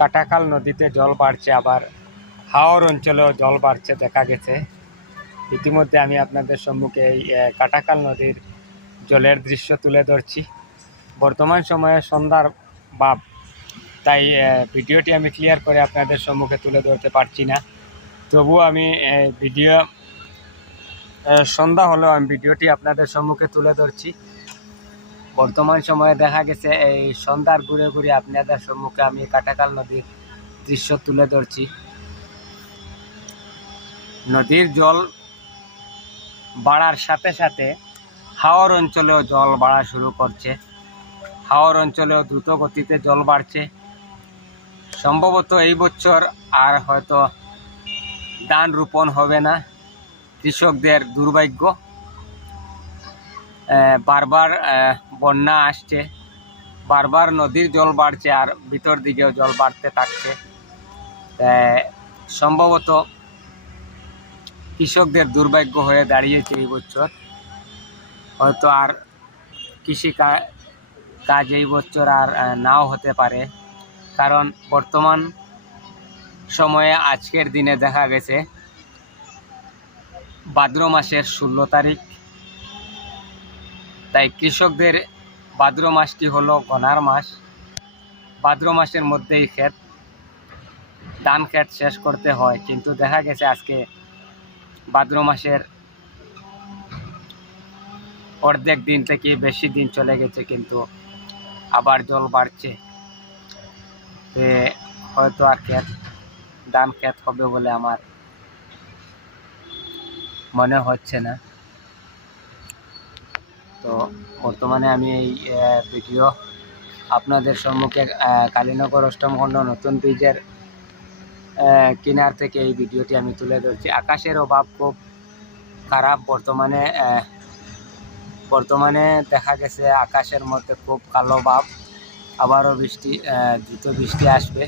কাটাখাল নদীতে জল বাড়ছে, আবার হাওর অঞ্চলেও জল বাড়ছে দেখা গেছে। ইতিমধ্যে আমি আপনাদের সম্মুখে এই কাটাখাল নদীর জলের দৃশ্য তুলে ধরছি। বর্তমান সময়ে সন্ধ্যার ভাব, তাই ভিডিওটি আমি ক্লিয়ার করে আপনাদের সম্মুখে তুলে ধরতে পারছি না। তবুও আমি ভিডিও সন্ধ্যা হলেও আমি ভিডিওটি আপনাদের সম্মুখে তুলে ধরছি। বর্তমান সময়ে দেখা গেছে এই সন্ধ্যার ঘুরে ঘুরে আপনাদের সম্মুখে আমি কাটাখাল নদীর দৃশ্য তুলে ধরছি। নদীর জল বাড়ার সাথে সাথে হাওর অঞ্চলেও জল বাড়া শুরু করছে। হাওর অঞ্চলেও দ্রুত গতিতে জল বাড়ছে। সম্ভবত এই বছর আর হয়তো ধান রোপণ হবে না। কৃষকদের দুর্ভাগ্য। বারবার বন্যা আসছে, বারবার নদীর জল বাড়ছে, আর ভিতর দিকেও জল বাড়তে থাকছে। সম্ভবত কৃষকদের দুর্ভাগ্য হয়ে দাঁড়িয়েছে এই বছর। হয়তো আর কৃষি কাজ এই বছর আর নাও হতে পারে, কারণ বর্তমান সময়ে আজকের দিনে দেখা গেছে ভাদ্র মাসের 16 তারিখ। তাই কৃষকদের ভাদ্র মাসটি হলো গনার মাস। ভাদ্র মাসের মধ্যেই ধান ক্ষেত শেষ করতে হয়, কিন্তু দেখা গেছে আজকে ভাদ্র মাসের অর্ধেক দিন থেকে বেশি দিন চলে গেছে, কিন্তু আবার জল বাড়ছে। হয়তো আর ধান ক্ষেত হবে বলে আমার মনে হচ্ছে না। তো বর্তমানে আমি এই ভিডিও আপনাদের সম্মুখে কালীনগর অষ্টমখণ্ড নতুন ব্রিজের কিনার থেকে এই ভিডিওটি আমি তুলে ধরছি। আকাশের অভাব খুব খারাপ বর্তমানে দেখা গেছে আকাশের মধ্যে খুব কালো ভাব। আবারও দ্রুত বৃষ্টি আসবে।